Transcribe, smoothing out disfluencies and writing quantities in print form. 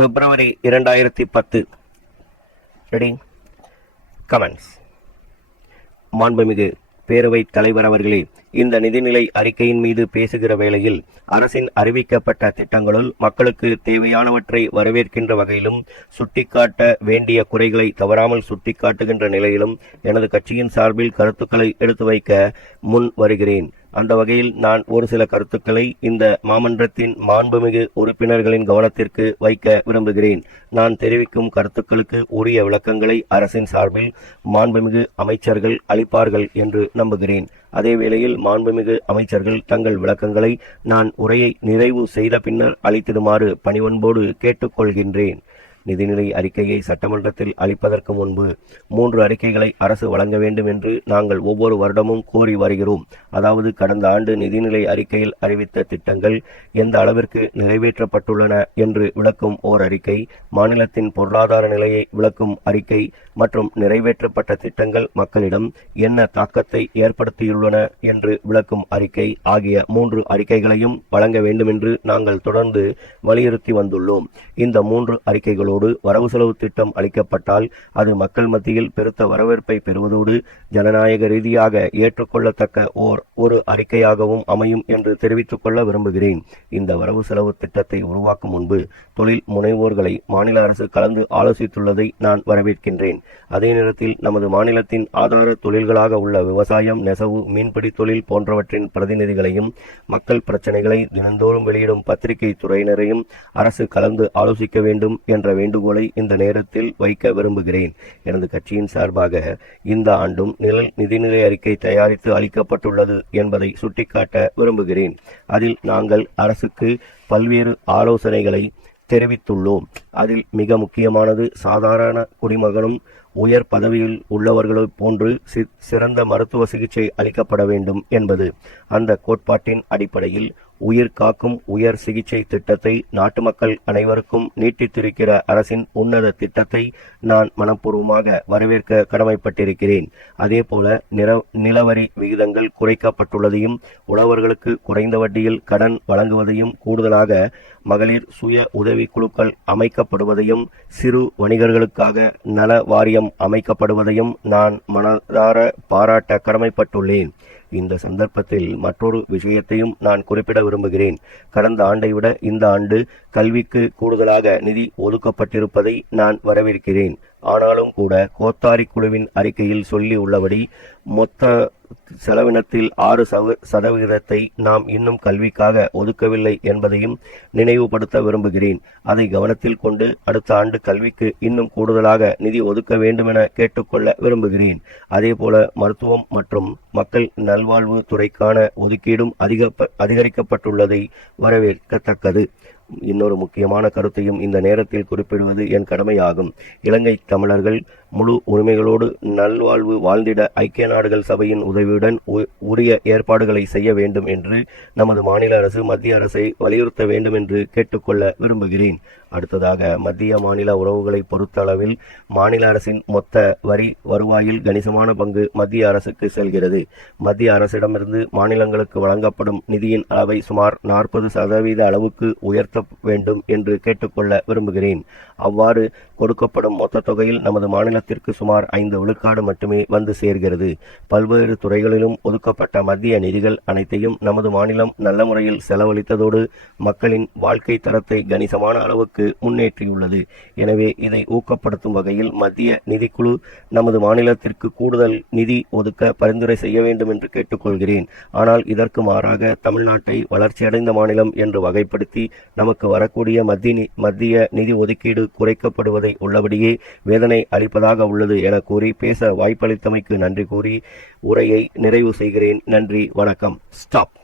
பிப்ரவரி 2010. Ready? Comments. மாண்புமிகு பேரவைத் தலைவர் அவர்களே, இந்த நிதிநிலை அறிக்கையின் மீது பேசுகிற வேளையில் அரசின் அறிவிக்கப்பட்ட திட்டங்களுள் மக்களுக்கு தேவையானவற்றை வரவேற்கின்ற வகையிலும் சுட்டிக்காட்ட வேண்டிய குறைகளை தவறாமல் சுட்டிக்காட்டுகின்ற நிலையிலும் எனது கட்சியின் சார்பில் கருத்துக்களை எடுத்து வைக்க முன் வருகிறேன். அந்த வகையில் நான் ஒரு சில கருத்துக்களை இந்த மாமன்றத்தின் மாண்புமிகு உறுப்பினர்களின் கவனத்திற்கு வைக்க விரும்புகிறேன். நான் தெரிவிக்கும் கருத்துக்களுக்கு உரிய விளக்கங்களை அரசின் சார்பில் மாண்புமிகு அமைச்சர்கள் அளிப்பார்கள் என்று நம்புகிறேன். அதே வேளையில் மாண்புமிகு அமைச்சர்கள் தங்கள் விளக்கங்களை நான் உரையை நிறைவு செய்த பின்னர் அளித்திடுமாறு பணிவன்போடு கேட்டுக்கொள்கின்றேன். நிதிநிலை அறிக்கையை சட்டமன்றத்தில் அளிப்பதற்கு முன்பு 3 அறிக்கைகளை அரசு வழங்க வேண்டும் என்று நாங்கள் ஒவ்வொரு வருடமும் கோரி வருகிறோம். அதாவது, கடந்த ஆண்டு நிதிநிலை அறிக்கையில் அறிவித்த திட்டங்கள் எந்த அளவிற்கு நிறைவேற்றப்பட்டுள்ளன என்று விளக்கும் ஓர் அறிக்கை, மாநிலத்தின் பொருளாதார நிலையை விளக்கும் அறிக்கை மற்றும் நிறைவேற்றப்பட்ட திட்டங்கள் மக்களிடம் என்ன தாக்கத்தை ஏற்படுத்தியுள்ளன என்று விளக்கும் அறிக்கை ஆகிய 3 அறிக்கைகளையும் வழங்க வேண்டுமென்று நாங்கள் தொடர்ந்து வலியுறுத்தி வந்துள்ளோம். இந்த 3 அறிக்கைகளோடு வரவு செலவு திட்டம் அளிக்கப்பட்டால் அது மக்கள் மத்தியில் பெருத்த வரவேற்பை பெறுவதோடு ஜனநாயக ரீதியாக ஏற்றுக்கொள்ளத்தக்க ஒரு அறிக்கையாகவும் அமையும் என்று தெரிவித்துக் கொள்ள விரும்புகிறேன். இந்த வரவு செலவு திட்டத்தை உருவாக்கும் முன்பு தொழில் முனைவோர்களை மாநில அரசு கலந்து ஆலோசித்துள்ளதை நான் வரவேற்கின்றேன். அதே நேரத்தில் நமது மாநிலத்தின் ஆதார தொழில்களாக உள்ள விவசாயம், நெசவு, மீன்பிடி தொழில் போன்றவற்றின் பிரதிநிதிகளையும் மக்கள் பிரச்சனைகளை தினந்தோறும் வெளியிடும் பத்திரிகை துறையினரையும் அரசு கலந்து ஆலோசிக்க வேண்டும் என்ற வேண்டுகோளை இந்த நேரத்தில் வைக்க விரும்புகிறேன். எனது கட்சியின் சார்பாக இந்த ஆண்டும் நிதிநிலை அறிக்கை தயாரித்து அளிக்கப்பட்டுள்ளது என்பதை சுட்டிக்காட்ட விரும்புகிறேன். அதில் நாங்கள் அரசுக்கு பல்வேறு ஆலோசனைகளை தெரிவித்துள்ளோம். அதில் மிக முக்கியமானது சாதாரண குடிமகனும் உயர் பதவியில் உள்ளவர்களை போன்று சிறந்த மருத்துவ சிகிச்சை அளிக்கப்பட வேண்டும் என்பது. அந்த கோட்பாட்டின் அடிப்படையில் உயிர் காக்கும் உயர் சிகிச்சை திட்டத்தை நாட்டு மக்கள் அனைவருக்கும் நீட்டித்திருக்கிற அரசின் உன்னத திட்டத்தை நான் மனப்பூர்வமாக வரவேற்க கடமைப்பட்டிருக்கிறேன். அதேபோல நிலவரி விகிதங்கள் குறைக்கப்பட்டுள்ளதையும், உழவர்களுக்கு குறைந்த வட்டியில் கடன் வழங்குவதையும், கூடுதலாக மகளிர் சுய உதவி குழுக்கள் அமைக்கப்படுவதையும், சிறு வணிகர்களுக்காக நல வாரியம் அமைக்கப்படுவதையும் நான் மனதார பாராட்ட கடமைப்பட்டுள்ளேன். இந்த சந்தர்ப்பத்தில் மற்றொரு விஷயத்தையும் நான் குறிப்பிட விரும்புகிறேன். கடந்த ஆண்டை விட இந்த ஆண்டு கல்விக்கு கூடுதலாக நிதி ஒதுக்கப்பட்டிருப்பதை நான் வரவேற்கிறேன். ஆனாலும் கூட கோத்தாரி குழுவின் அறிக்கையில் சொல்லி உள்ளபடி மொத்த செலவினத்தில் 6% நாம் இன்னும் கல்விக்காக ஒதுக்கவில்லை என்பதையும் நினைவுபடுத்த விரும்புகிறேன். அதை கவனத்தில் கொண்டு அடுத்த ஆண்டு கல்விக்கு இன்னும் கூடுதலாக நிதி ஒதுக்க வேண்டும் என கேட்டுக்கொள்ள விரும்புகிறேன். அதேபோல மருத்துவம் மற்றும் மக்கள் நல்வாழ்வு துறைக்கான ஒதுக்கீடும் அதிகரிக்கப்பட்டுள்ளதை வரவேற்கத்தக்கது. இன்னொரு முக்கியமான கருத்தையும் இந்த நேரத்தில் குறிப்பிடுவது என் கடமையாகும். இலங்கை தமிழர்கள் முழு உரிமைகளோடு நல்வாழ்வு வாழ்ந்திட ஐக்கிய நாடுகள் சபையின் உதவியுடன் உரிய ஏற்பாடுகளை செய்ய வேண்டும் என்று நமது மாநில அரசு மத்திய அரசை வலியுறுத்த வேண்டும் என்று கேட்டுக்கொள்ள விரும்புகிறேன். அடுத்ததாக, மத்திய மாநில உறவுகளை பொறுத்தளவில் மாநில அரசின் மொத்த வரி வருவாயில் கணிசமான பங்கு மத்திய அரசுக்கு செல்கிறது. மத்திய அரசிடமிருந்து மாநிலங்களுக்கு வழங்கப்படும் நிதியின் அளவை சுமார் 40% அளவுக்கு உயர்த்த வேண்டும் என்று கேட்டுக்கொள்ள விரும்புகிறேன். அவ்வாறு கொடுக்கப்படும் மொத்த தொகையில் நமது மாநிலத்திற்கு சுமார் 5 விழுக்காடு மட்டுமே வந்து சேர்கிறது. பல்வேறு துறைகளிலும் ஒதுக்கப்பட்ட மத்திய நிதிகள் அனைத்தையும் நமது மாநிலம் நல்ல முறையில் செலவழித்ததோடு மக்களின் வாழ்க்கை தரத்தை கணிசமான அளவுக்கு முன்னேற்றியுள்ளது. எனவே இதை ஊக்கப்படுத்தும் வகையில் மத்திய நிதிக்குழு நமது மாநிலத்திற்கு கூடுதல் நிதி ஒதுக்க பரிந்துரை செய்ய வேண்டும் என்று கேட்டுக்கொள்கிறேன். ஆனால் இதற்கு மாறாக தமிழ்நாட்டை வளர்ச்சியடைந்த மாநிலம் என்று வகைப்படுத்தி நமக்கு வரக்கூடிய மத்திய நிதி ஒதுக்கீடு குறைக்கப்படுவதை உள்ளபடியே வேதனை அளிப்பதாக உள்ளது என கூறி பேச வாய்ப்பளித்தமைக்கு நன்றி கூறி உரையை நிறைவு செய்கிறேன். நன்றி, வணக்கம். ஸ்டாப்.